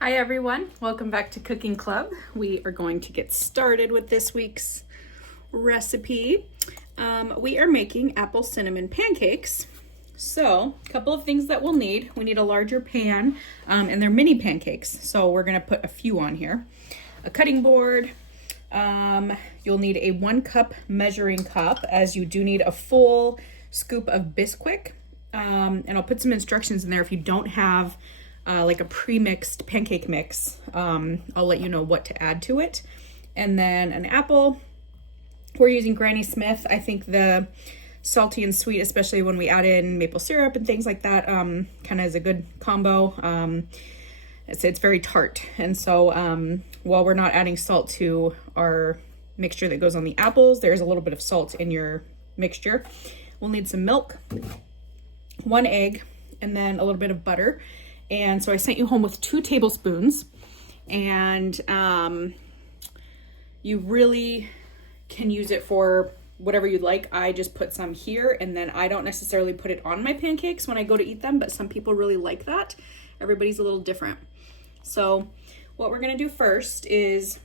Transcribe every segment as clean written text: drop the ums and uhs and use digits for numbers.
Hi everyone, welcome back to Cooking Club. We are going to get started with this week's recipe. We are making apple cinnamon pancakes. So, a couple of things that we'll need. We need a larger pan, and they're mini pancakes. So we're gonna put a few on here. A cutting board. You'll need a 1 cup measuring cup, as you do need a full scoop of Bisquick. And I'll put some instructions in there if you don't have like a pre-mixed pancake mix. I'll let you know what to add to it. And then an apple. We're using Granny Smith. I think the salty and sweet, especially when we add in maple syrup and things like that, kind of is a good combo. It's very tart. And so while we're not adding salt to our mixture that goes on the apples, there's a little bit of salt in your mixture. We'll need some milk, 1 egg, and then a little bit of butter. And so I sent you home with 2 tablespoons, and you really can use it for whatever you'd like. I just put some here, and then I don't necessarily put it on my pancakes when I go to eat them, but some people really like that. Everybody's a little different. So what we're gonna do first is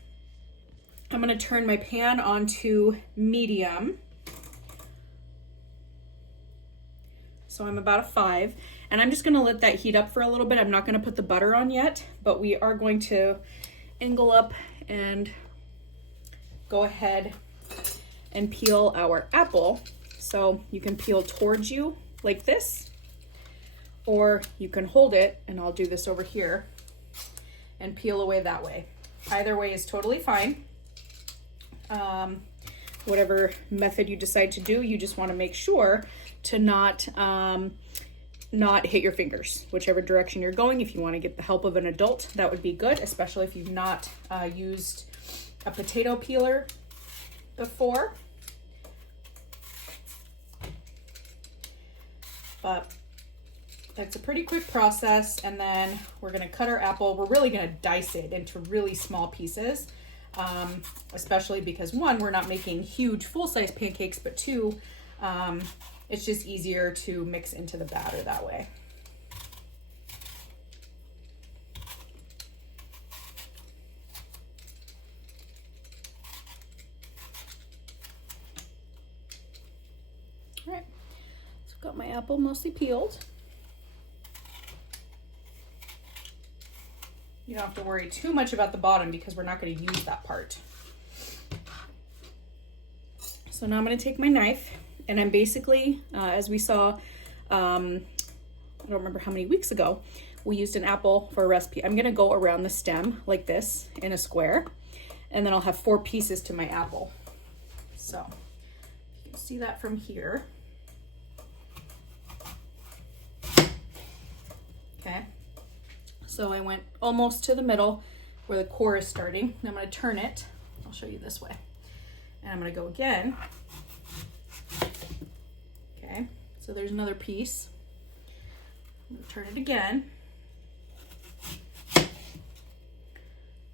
I'm gonna turn my pan onto medium. So I'm about a 5, and I'm just gonna let that heat up for a little bit. I'm not gonna put the butter on yet, but we are going to angle up and go ahead and peel our apple. So you can peel towards you like this, or you can hold it, and I'll do this over here, and peel away that way. Either way is totally fine. Whatever method you decide to do, you just wanna make sure to not hit your fingers, whichever direction you're going. If you want to get the help of an adult, that would be good, especially if you've not used a potato peeler before. But it's a pretty quick process, and then we're going to cut our apple. We're really going to dice it into really small pieces, especially because 1, we're not making huge full-size pancakes, but 2, it's just easier to mix into the batter that way. All right, so I've got my apple mostly peeled. You don't have to worry too much about the bottom because we're not going to use that part. So now I'm going to take my knife, and I'm basically, as we saw, I don't remember how many weeks ago, we used an apple for a recipe. I'm gonna go around the stem like this in a square, and then I'll have 4 pieces to my apple. So you can see that from here. Okay, so I went almost to the middle where the core is starting. And I'm gonna turn it. I'll show you this way. And I'm gonna go again. Okay, so there's another piece. I'm gonna turn it again.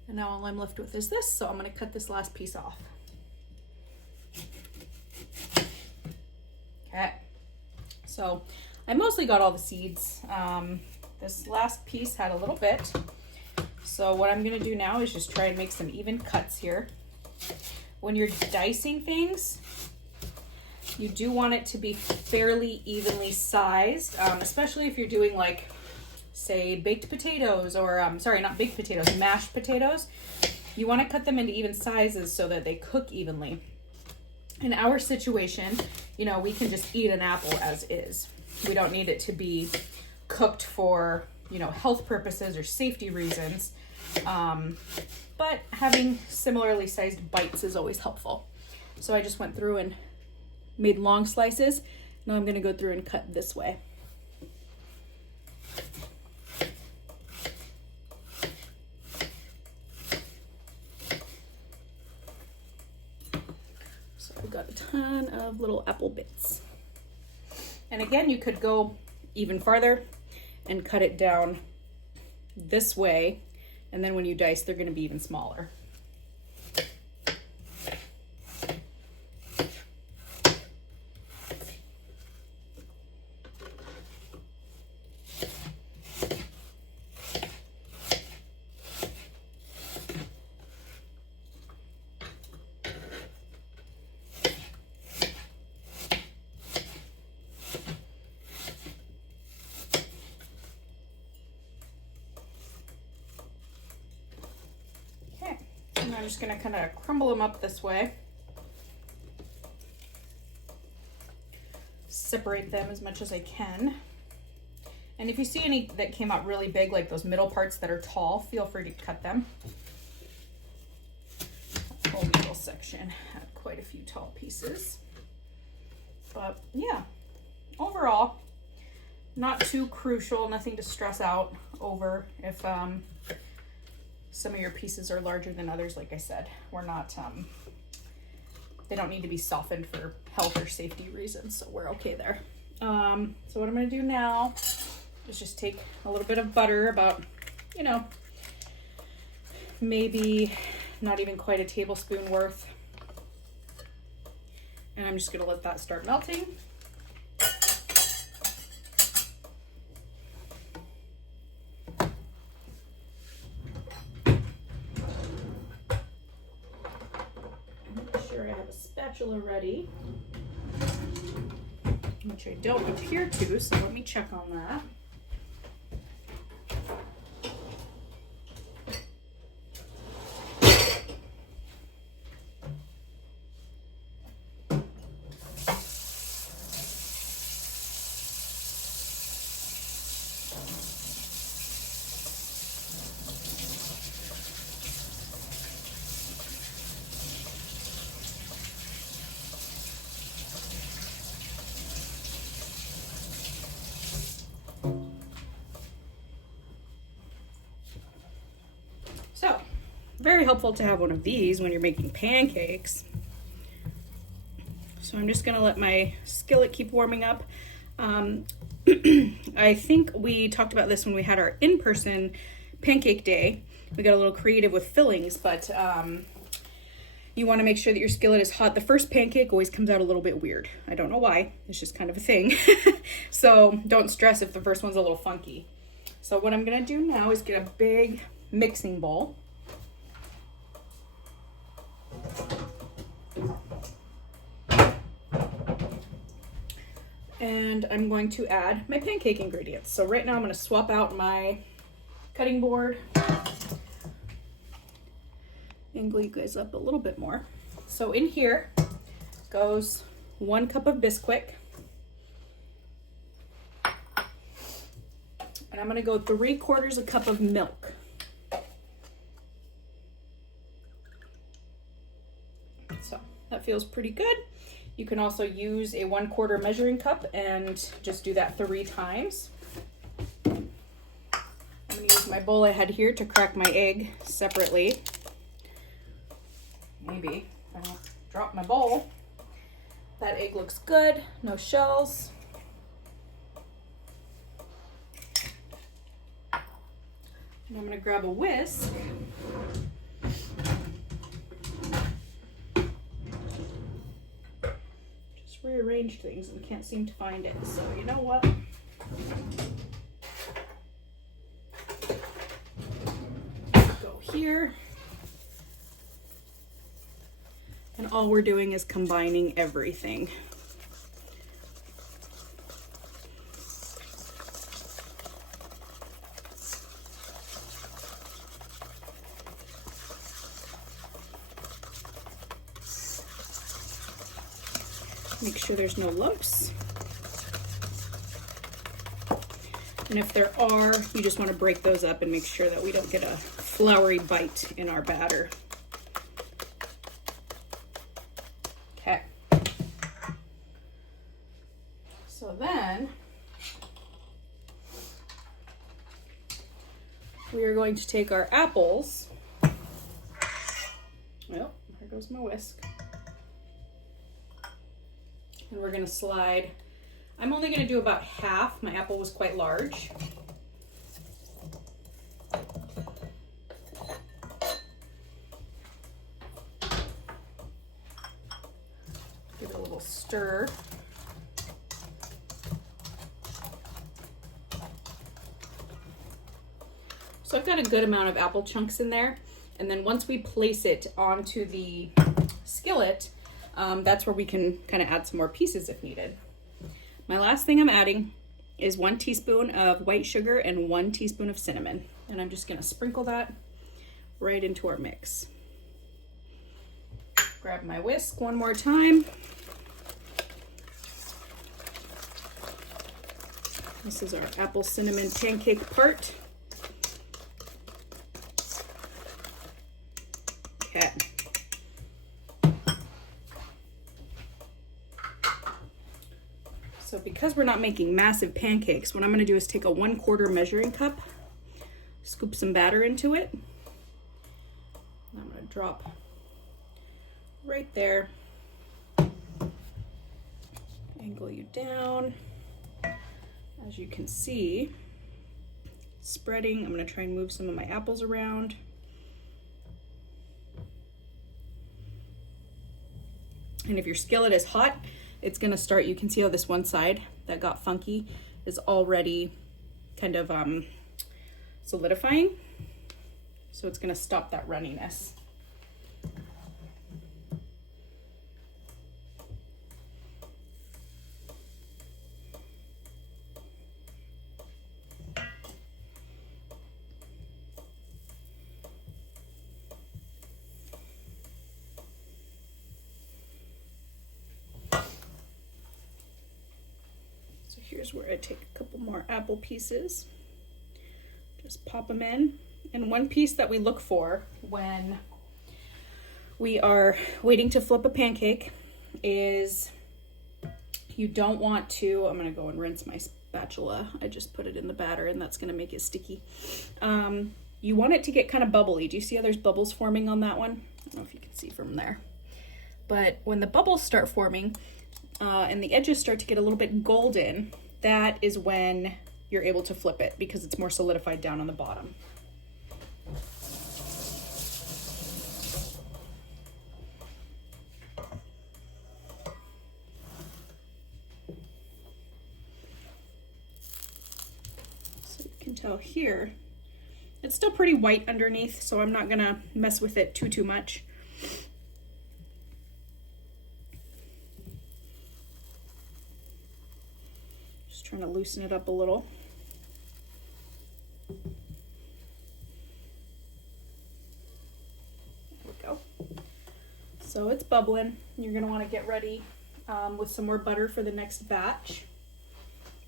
And now all I'm left with is this, so I'm gonna cut this last piece off. Okay, so I mostly got all the seeds. This last piece had a little bit. So what I'm gonna do now is just try and make some even cuts here. When you're dicing things, you do want it to be fairly evenly sized, especially if you're doing, like, say, baked potatoes, or sorry, not baked potatoes, mashed potatoes. You want to cut them into even sizes so that they cook evenly. In our situation, you know, we can just eat an apple as is. We don't need it to be cooked for, you know, health purposes or safety reasons. But having similarly sized bites is always helpful. So I just went through and made long slices. Now I'm going to go through and cut this way. So I've got a ton of little apple bits. And again, you could go even farther and cut it down this way, and then when you dice, they're going to be even smaller. I'm just gonna kind of crumble them up this way. Separate them as much as I can. And if you see any that came out really big, like those middle parts that are tall, feel free to cut them. That whole middle section had quite a few tall pieces. But yeah, overall, not too crucial, nothing to stress out over if some of your pieces are larger than others. Like I said, we're not, they don't need to be softened for health or safety reasons, so we're okay there. So what I'm gonna do now is just take a little bit of butter, about, you know, maybe not even quite a tablespoon worth. And I'm just gonna let that start melting. Make sure I have a spatula ready, which I don't appear to, so let me check on that. So, very helpful to have one of these when you're making pancakes. So I'm just gonna let my skillet keep warming up. I think we talked about this when we had our in-person pancake day. We got a little creative with fillings, but you wanna make sure that your skillet is hot. The first pancake always comes out a little bit weird. I don't know why, it's just kind of a thing. So don't stress if the first one's a little funky. So what I'm gonna do now is get a big mixing bowl. And I'm going to add my pancake ingredients. So right now I'm going to swap out my cutting board. Angle you guys up a little bit more. So in here goes 1 cup of Bisquick. And I'm going to go 3/4 cup of milk. So that feels pretty good. You can also use a 1/4 measuring cup and just do that 3 times. I'm gonna use my bowl I had here to crack my egg separately. Maybe if I don't drop my bowl. That egg looks good, no shells. And I'm gonna grab a whisk. Rearranged things and can't seem to find it, so you know what, go here, and all we're doing is combining everything. Make sure there's no lumps. And if there are, you just want to break those up and make sure that we don't get a floury bite in our batter. Okay. So then we are going to take our apples. Well, there goes my whisk. And we're gonna slide, I'm only gonna do about half. My apple was quite large. Give it a little stir. So I've got a good amount of apple chunks in there. And then once we place it onto the skillet, that's where we can kind of add some more pieces if needed. My last thing I'm adding is 1 teaspoon of white sugar and 1 teaspoon of cinnamon. And I'm just gonna sprinkle that right into our mix. Grab my whisk one more time. This is our apple cinnamon pancake part. Okay. So because we're not making massive pancakes, what I'm going to do is take a 1/4 measuring cup, scoop some batter into it. I'm going to drop right there, angle you down. As you can see, spreading. I'm going to try and move some of my apples around. And if your skillet is hot, it's going to start, you can see how this one side that got funky is already kind of solidifying. So it's going to stop that runniness. Here's where I take a couple more apple pieces, just pop them in. And one piece that we look for when we are waiting to flip a pancake is you don't want to, I'm gonna go and rinse my spatula. I just put it in the batter and that's gonna make it sticky. You want it to get kind of bubbly. Do you see how there's bubbles forming on that one? I don't know if you can see from there. But when the bubbles start forming, and the edges start to get a little bit golden, that is when you're able to flip it because it's more solidified down on the bottom. So you can tell here, it's still pretty white underneath, so I'm not gonna mess with it too much. Trying to loosen it up a little. There we go. So it's bubbling. You're going to want to get ready with some more butter for the next batch.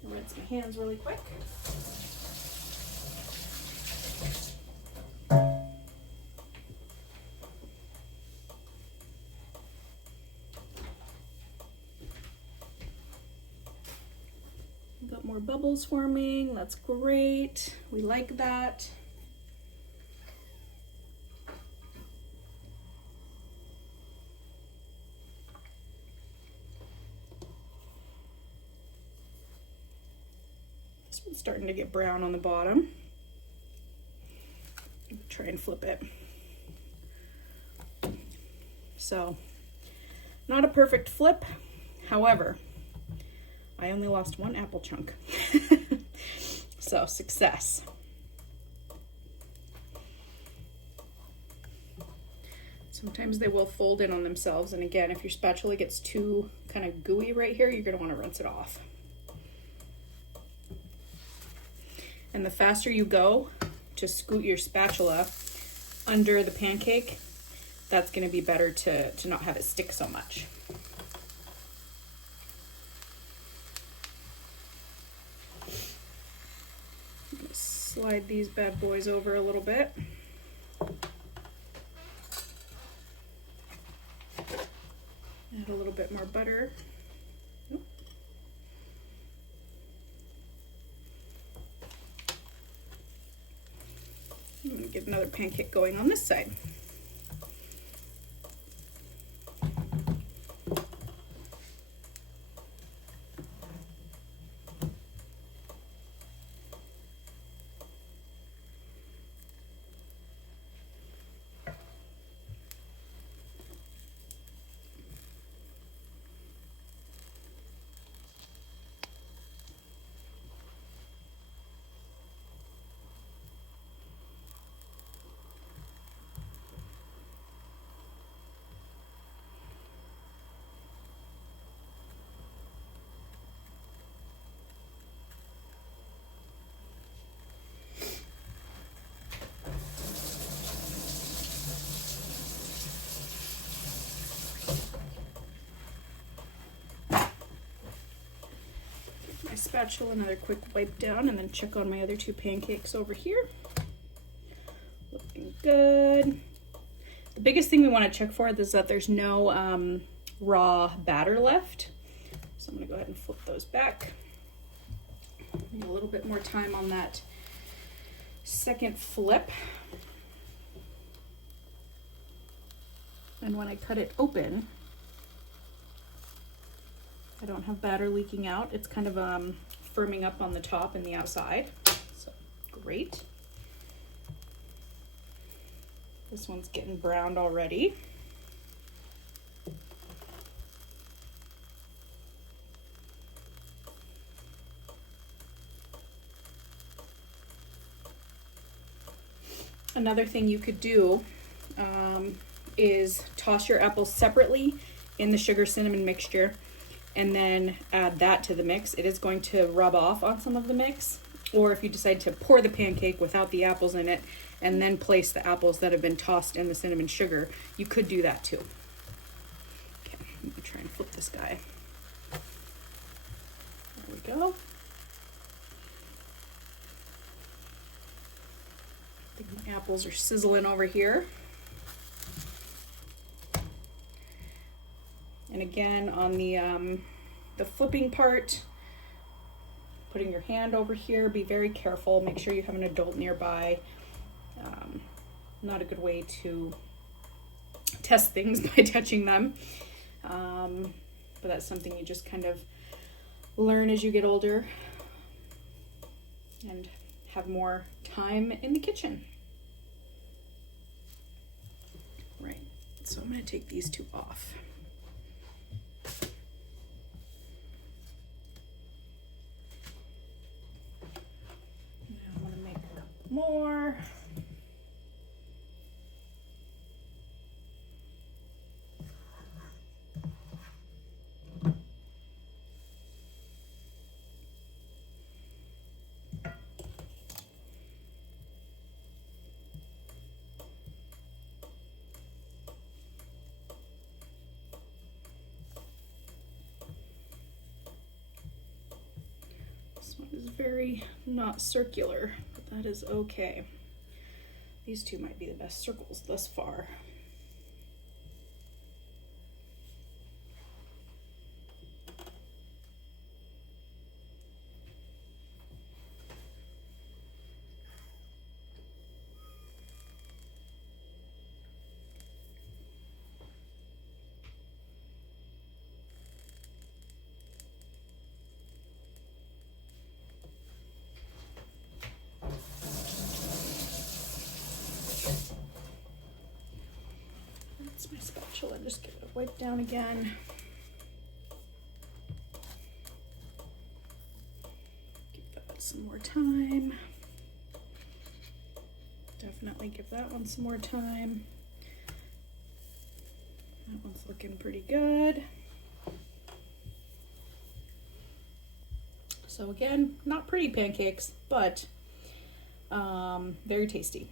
I'll rinse my hands really quick. Got more bubbles forming. That's great. We like that. This one's starting to get brown on the bottom. Try and flip it. So, not a perfect flip. However, I only lost one apple chunk. So, success. Sometimes they will fold in on themselves. And again, if your spatula gets too kind of gooey right here, you're going to want to rinse it off. And the faster you go to scoot your spatula under the pancake, that's going to be better to not have it stick so much. Slide these bad boys over a little bit. Add a little bit more butter. I'm going to get another pancake going on this side. spatula another quick wipe down and then check on my other 2 pancakes over here. Looking good. The biggest thing we want to check for is that there's no raw batter left. So I'm going to go ahead and flip those back. Need a little bit more time on that second flip. And when I cut it open, I don't have batter leaking out. It's kind of firming up on the top and the outside. So great. This one's getting browned already. Another thing you could do is toss your apples separately in the sugar cinnamon mixture and then add that to the mix. It is going to rub off on some of the mix. Or if you decide to pour the pancake without the apples in it and then place the apples that have been tossed in the cinnamon sugar, you could do that too. Okay, let me try and flip this guy. There we go. I think my apples are sizzling over here. And again, on the flipping part, putting your hand over here, be very careful. Make sure you have an adult nearby. Not a good way to test things by touching them. But that's something you just kind of learn as you get older and have more time in the kitchen. Right, so I'm going to take these 2 off. Now I'm going to make a couple more. This one is very not circular, but that is okay. These 2 might be the best circles thus far. My spatula, just give it a wipe down again. Give that some more time. Definitely give that one some more time. That one's looking pretty good. So again, not pretty pancakes, but very tasty.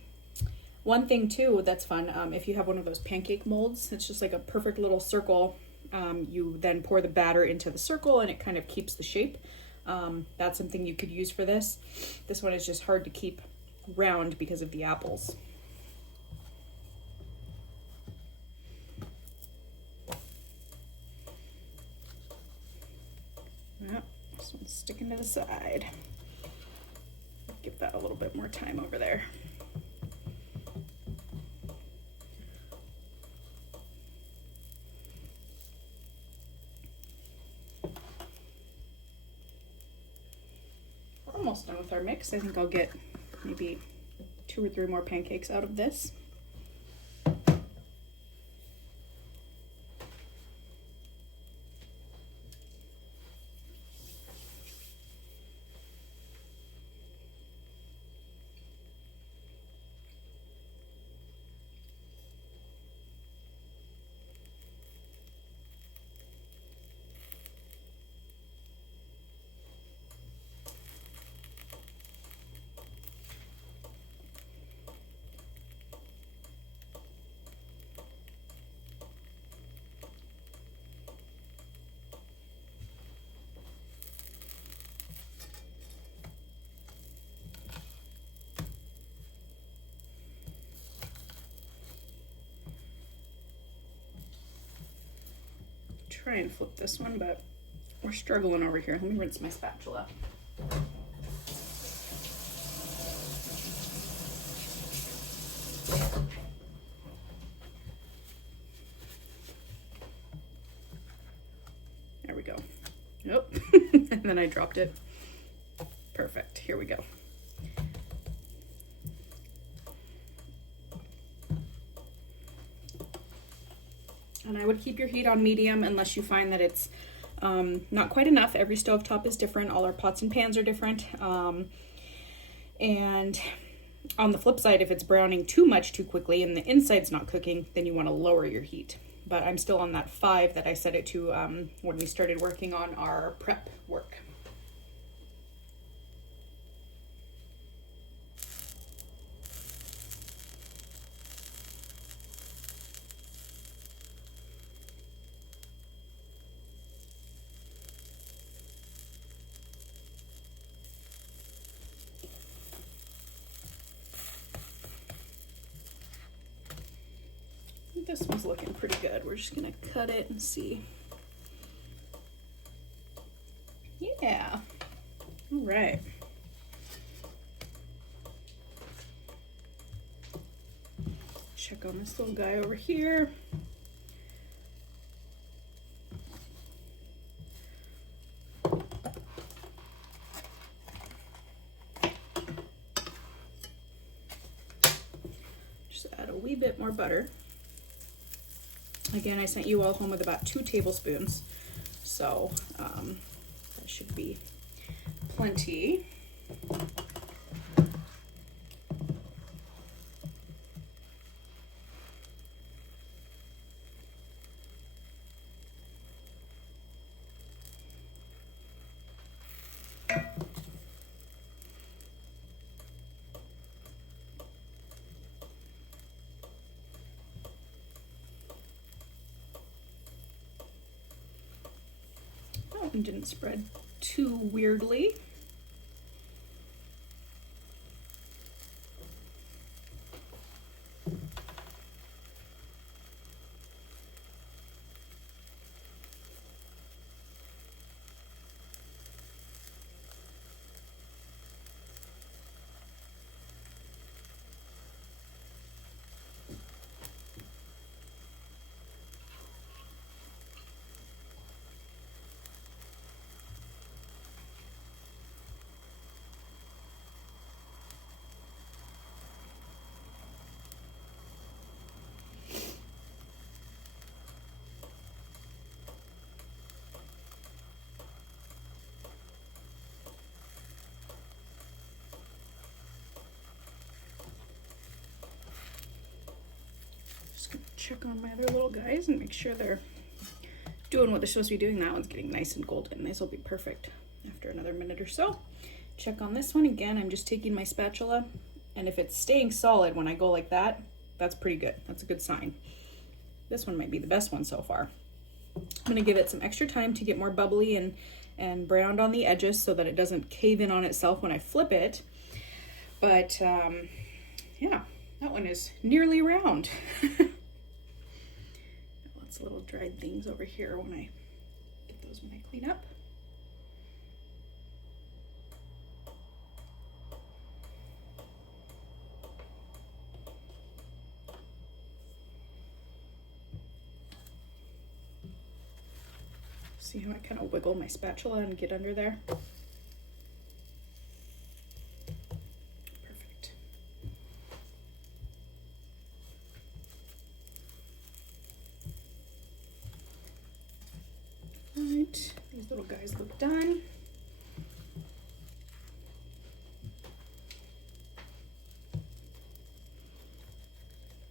One thing too that's fun, if you have one of those pancake molds, it's just like a perfect little circle. You then pour the batter into the circle and it kind of keeps the shape. That's something you could use for this. This one is just hard to keep round because of the apples. Yep, this one's sticking to the side. Give that a little bit more time over there. Almost done with our mix. I think I'll get maybe 2 or 3 more pancakes out of this. try and flip this one, but we're struggling over here. Let me rinse my spatula. There we go. Nope. And then I dropped it. Perfect. Here we go. And I would keep your heat on medium unless you find that it's not quite enough. Every stovetop is different. All our pots and pans are different. And on the flip side, if it's browning too much too quickly and the inside's not cooking, then you want to lower your heat. But I'm still on that 5 that I set it to when we started working on our prep work. This one's looking pretty good. We're just gonna cut it and see. Yeah. All right. Check on this little guy over here. Just add a wee bit more butter. Again, I sent you all home with about 2 tablespoons, so that should be plenty. And didn't spread too weirdly. Just gonna check on my other little guys and make sure they're doing what they're supposed to be doing. That one's getting nice and golden. This will be perfect after another minute or so. Check on this one. Again, I'm just taking my spatula, and if it's staying solid when I go like that, that's pretty good. That's a good sign. This one might be the best one so far. I'm gonna give it some extra time to get more bubbly and browned on the edges so that it doesn't cave in on itself when I flip it. But yeah, that one is nearly round. Lots of little dried things over here when I get those when I clean up. See how I kind of wiggle my spatula and get under there? Perfect. All right, these little guys look done.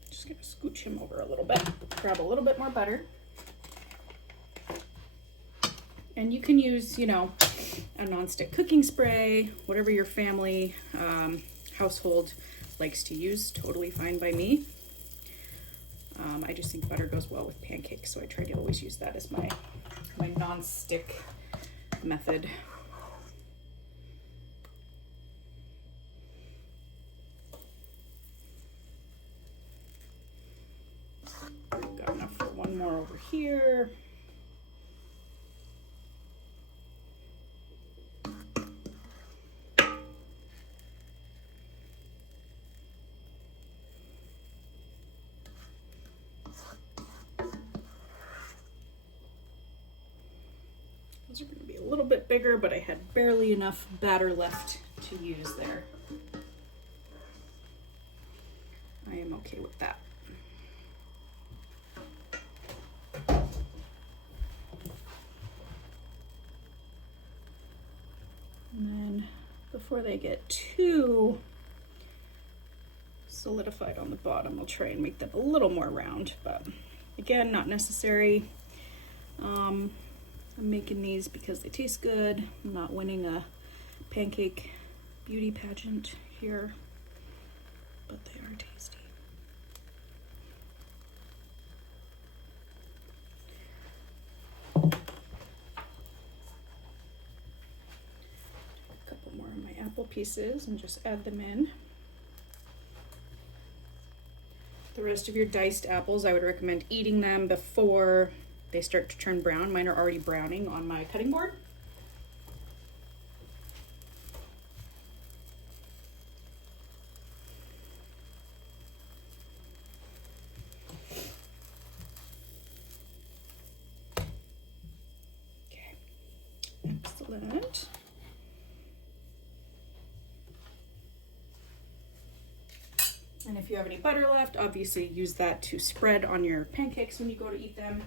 Just gonna scooch him over a little bit, grab a little bit more butter. And you can use, you know, a nonstick cooking spray, whatever your family household likes to use, totally fine by me. I just think butter goes well with pancakes, so I try to always use that as my nonstick method. Got enough for one more over here. These are going to be a little bit bigger, but I had barely enough batter left to use there. I am okay with that. And then before they get too solidified on the bottom, I'll try and make them a little more round, but again, not necessary. I'm making these because they taste good. I'm not winning a pancake beauty pageant here, but they are tasty. A couple more of my apple pieces and just add them in. The rest of your diced apples, I would recommend eating them before they start to turn brown. Mine are already browning on my cutting board. Okay, excellent. And if you have any butter left, obviously use that to spread on your pancakes when you go to eat them.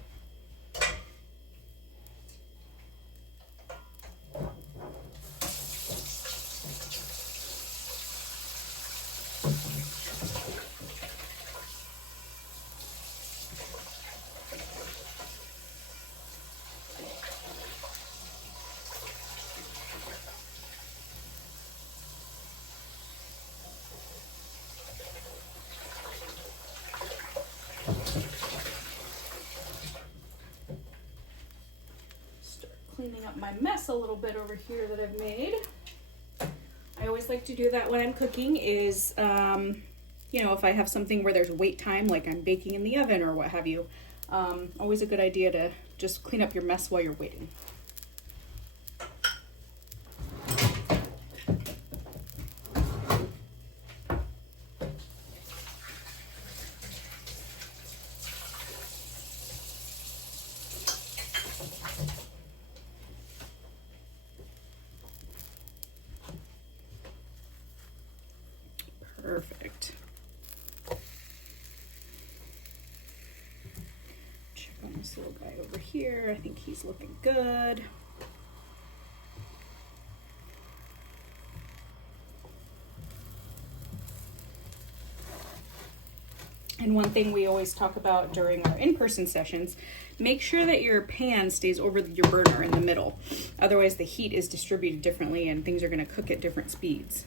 Cleaning up my mess a little bit over here that I've made. I always like to do that when I'm cooking is, you know, if I have something where there's wait time, like I'm baking in the oven or what have you, always a good idea to just clean up your mess while you're waiting. Perfect. Check on this little guy over here. I think he's looking good. And one thing we always talk about during our in-person sessions, make sure that your pan stays over your burner in the middle. Otherwise the heat is distributed differently and things are going to cook at different speeds.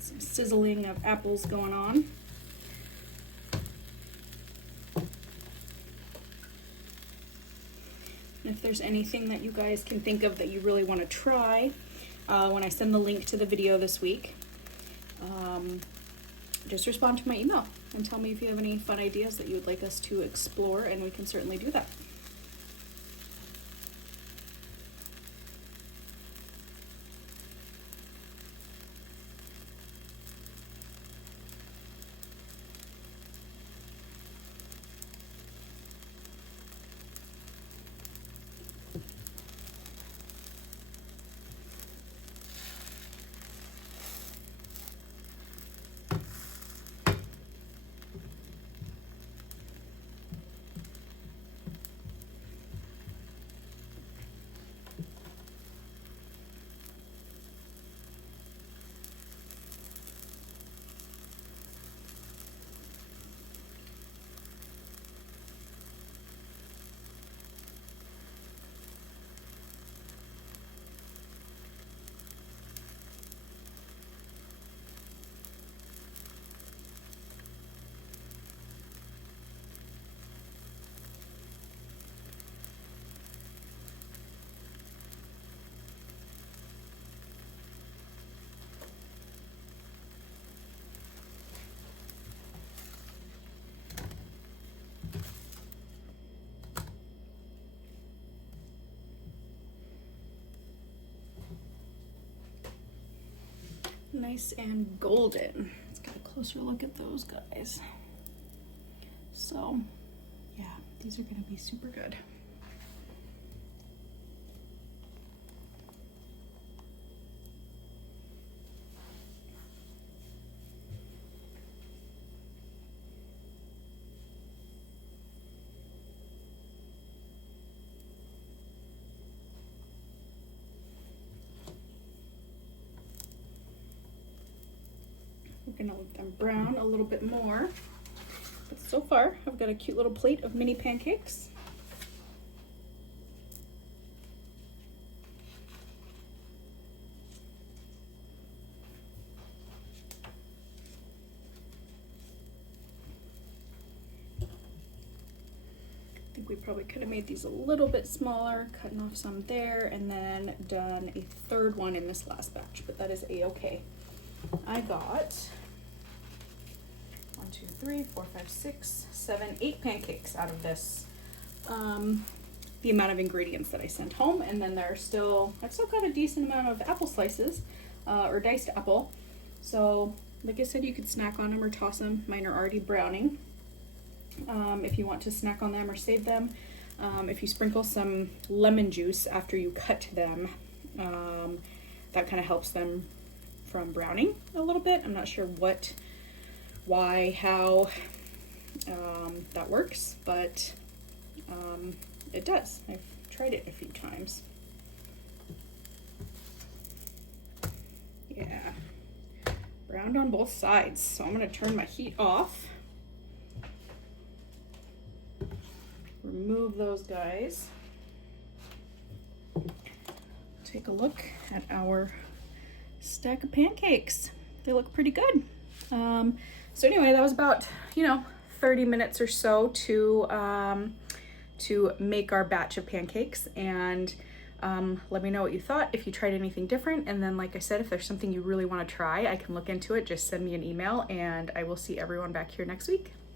Some sizzling of apples going on. And if there's anything that you guys can think of that you really want to try, when I send the link to the video this week, just respond to my email and tell me if you have any fun ideas that you would like us to explore, and we can certainly do that. nice and golden. Let's get a closer look at those guys. So yeah, these are gonna be super good. We're gonna let them brown a little bit more. But so far, I've got a cute little plate of mini pancakes. I think we probably could have made these a little bit smaller, cutting off some there, and then done a third one in this last batch, but that is a-okay. I got 1, 2, 3, 4, 5, 6, 7, 8 pancakes out of this. The amount of ingredients that I sent home, and then I've still got a decent amount of apple slices, or diced apple. So, like I said, you could snack on them or toss them. Mine are already browning. If you want to snack on them or save them, if you sprinkle some lemon juice after you cut them, that kind of helps them from browning a little bit. I'm not sure why, how that works, but it does. I've tried it a few times. Yeah, browned on both sides. So I'm gonna turn my heat off. Remove those guys. Take a look at our stack of pancakes. They look pretty good. So anyway, that was about 30 minutes or so to make our batch of pancakes, and let me know what you thought, if you tried anything different, and then like I said, if there's something you really want to try, I can look into it. Just send me an email, and I will see everyone back here next week.